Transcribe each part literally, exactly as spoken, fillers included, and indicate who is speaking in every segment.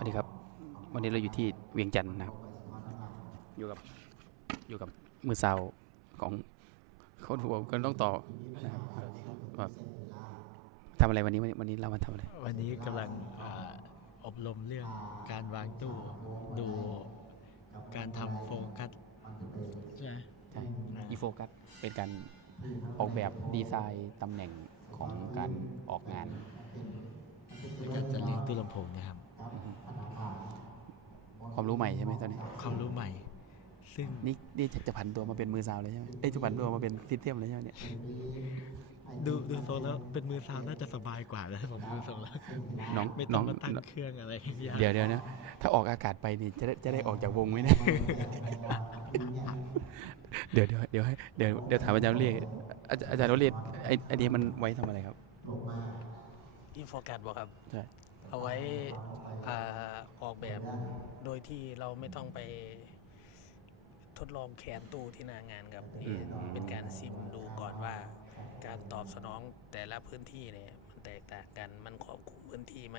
Speaker 1: วัสดีครับวันนี้เราอยู่ที่เวียงจันทร์นะครับอยู่กับอยู่กับมือซาวของโค้ดหัวกันต้องต่อนะครับแบบทำอะไรวันนี้วันนี้วันนี้เรามาทำอะไร
Speaker 2: วันนี้กำลังอาอบรมเรื่องการวางตู้ดูการทำโฟกัสใช่ไหม
Speaker 1: ใช่อีโฟกัสเป็นการออกแบบดีไซน์ตำแหน่งของการออกงาน
Speaker 2: ในการจะเรียงตู้ลำโพงนะครับ
Speaker 1: ความรู้ใหม่ใช่ไหมตอนนี้
Speaker 2: ความรู้ใหม่ซึ่ง
Speaker 1: นี่นี่จะจะผันตัวมาเป็นมือซาวเลยใช่ไหมเอ้ยจะผันตัวมาเป็นซิสเต็มเลยใช่ไหมเนี่ย
Speaker 2: ดูดูโซนแล้วเป็นมือซาวน่าจะสบายกว่านะผมดูโซนแล้ว
Speaker 1: น้อง
Speaker 2: ไม่
Speaker 1: น้
Speaker 2: ต้อ
Speaker 1: อง
Speaker 2: งมาตั้งเครื่องอะไรยาก
Speaker 1: เดี๋ยวเดี๋ยวนะถ้าออกอากาศไปนี่จะได้จะได้ออกจากวงไหมเนี่ย เดี๋ยวเดี๋ยวเดี๋ยวให้เดี๋ยวเดี๋ยวถามอาจารย์เรียกอาจารย์อาจารย์เรียกไอ้ไอ้นี้มันไว้ทำอะไรครับ
Speaker 3: อินโฟกัสบอกครับ
Speaker 1: ใช่
Speaker 3: เอาไว้อ่าออกแบบโดยที่เราไม่ต้องไปทดลองแขนตู้ที่หน้างานครับนี่เป็นการซิมดูก่อนว่าการตอบสนองแต่ละพื้นที่เนี่ยมันแตกต่างกันมันครอบคลุมพื้นที่ไหม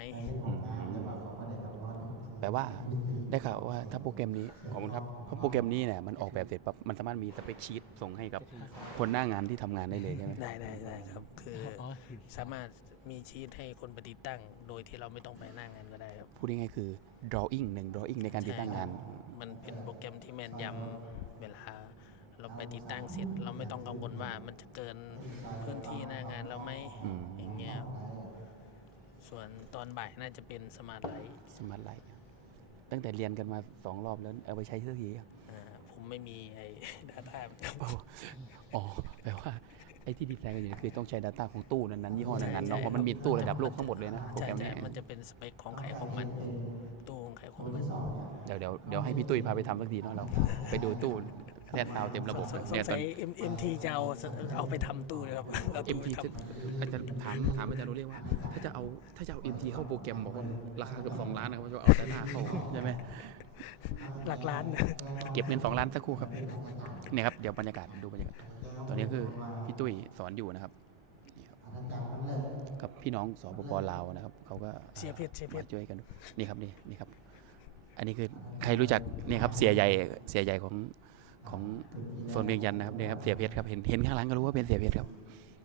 Speaker 1: แปลว่าได้ข่าวว่าถ้าโปรแกรมนี้ขอบคุณครับถ้าโปรแกรมนี้เนี่ยมันออกแบบเสร็จปั๊บมันสามารถมีสเปคชีตส่งให้กับคนหน้างานที่ทำงานได้เลยใช่ไหม
Speaker 3: ได้ได้ได้ครับ คือ
Speaker 2: อ๋อ
Speaker 3: สามารถมีชีตให้คนปฏิดตั้ง โดยที่เราไม่ต้องไปหน้างานก็ได้ครับ
Speaker 1: พูดง่ายๆคือ drawing หนึ่ง drawing ในการติดตั้งงาน
Speaker 3: มันเป็นโปรแกรมที่แม่นยำเวลาเราไปติดตั้งเสร็จเราไม่ต้องกังวลว่ามันจะเกินพื้นที่หน้างานเราไหม
Speaker 1: อืม
Speaker 3: อย่างเงี้ยส่วนตอนบ่ายน่าจะเป็นสมาร์ทไลท์
Speaker 1: สมาร์ทไลท์ตั้งแต่เรียนกันมาสองรอบแล้วเอาไปใช้สักทียัง
Speaker 3: อ่าผมไม่มีไอ้ Data ครับ
Speaker 1: อ๋อแปลว่าไอ้ที่ดีไซน์กันอยู่นี่คือต้องใช้ Data ของตู้นั้นๆยี่ห้อนั้นๆเนาะเพราะมันมีตู้ระดับโลกทั้งหมดเลยนะโปร
Speaker 3: ใช่
Speaker 1: แกรม
Speaker 3: ใช่
Speaker 1: นี้
Speaker 3: มันจะเป็นสเปคของใครของมันตู้ของใครของมัน
Speaker 1: เดี๋ยวเดี๋ยวเดี๋ยวให้พี่ตุ้ยพาไปทำสักทีเนาะเราไปดูตู้แทนซาวเต็มระบบ
Speaker 3: สง
Speaker 1: เนี่ยตอ
Speaker 3: สั
Speaker 1: น
Speaker 3: ย M MT จะเอาเอาไปทำตู้เลยครับเอาตู้
Speaker 1: เอ็ม
Speaker 3: ไป
Speaker 1: ที
Speaker 3: ท
Speaker 1: อาจารย์ถามถามอาจารย์รู้เรียกว่า ถ้าจะเอาถ้าจะเอา เอ็ม ที เข้าโปรแกรมบอกว่าราคาเกือบสองล้านนะครับว่าจะเอา Data เข้าใช่ไหม
Speaker 3: ำหลักล้าน
Speaker 1: เก็บเงินสองล้านสักครู่ครับเนี่ยครับเดี๋ยวบรรยากาศดูบรรยากาศตอนนี้คือพี่ตุ้ยสอนอยู่นะครับนี่ครับกับพี่น้องสปปลาวนะครับเขาก็
Speaker 3: เสียเพชรเสียเพ
Speaker 1: มา
Speaker 3: ชร
Speaker 1: ช่วยกันดูนี่ครับนี่นี่ครับ อันนี้คือใครรู้จักนี่ครับเสียใหญ่เสียใหญ่ของของโซนเวียงจันทร์นะครับนี่ครับเสียเพชรครับเห็นเห็นข้างหลังก็รู้ว่าเป็นเสียเพชรครับ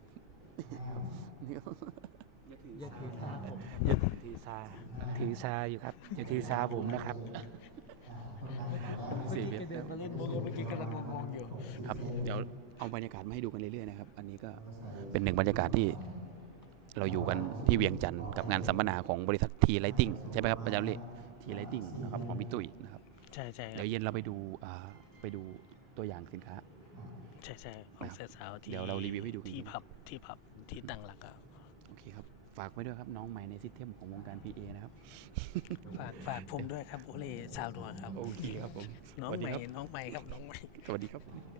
Speaker 4: อย่าถือซาผมอย่าถือซาถือซาอยู่ครับอย่าถือซาผมนะครับ
Speaker 1: เสียเพชร
Speaker 2: เดินมาเล่นโมเมื่อกี้กำลังมองอยู่
Speaker 1: ครับเดี๋ยวเอาบรรยากาศมาให้ดูกันเรื่อยๆนะครับ อันนี้ก็เป็นหนึ่งบรรยากาศที่เราอยู่กันที่เวียงจันทร์กับงานสัมมนาของบริษัททีไลติ้งใช่ไหมครับอาจารย์เล่ทีไลติ้งนะครับของพี่ตุ้ยนะครับ
Speaker 3: ใช่ใช่ค
Speaker 1: เดี๋
Speaker 3: รับ
Speaker 1: ยวเย็นเราไปดูอ่าไปดูตัวอย่างสินค้า
Speaker 3: ใช่ใช่ของเสือสาวที่
Speaker 1: เดี๋ยวเรารีวิวให้ดูกัน
Speaker 3: ที่พับที่พับที่ตั้งหลักอะ
Speaker 1: โอเคครับฝากไว้ด้วยครับน้องใหม่ในซิสเต็มของวงการ พี เอ นะครับ
Speaker 3: ฝากฝากผมด้วยครับโอเล่ชาวนัวครับ
Speaker 1: โอเคครับผม
Speaker 3: น้อง
Speaker 1: สวัส
Speaker 3: ให
Speaker 1: ดี
Speaker 3: ม่
Speaker 1: ครับ
Speaker 3: น้องใหม่ครับน้องใหม่
Speaker 1: สวัสดีครับ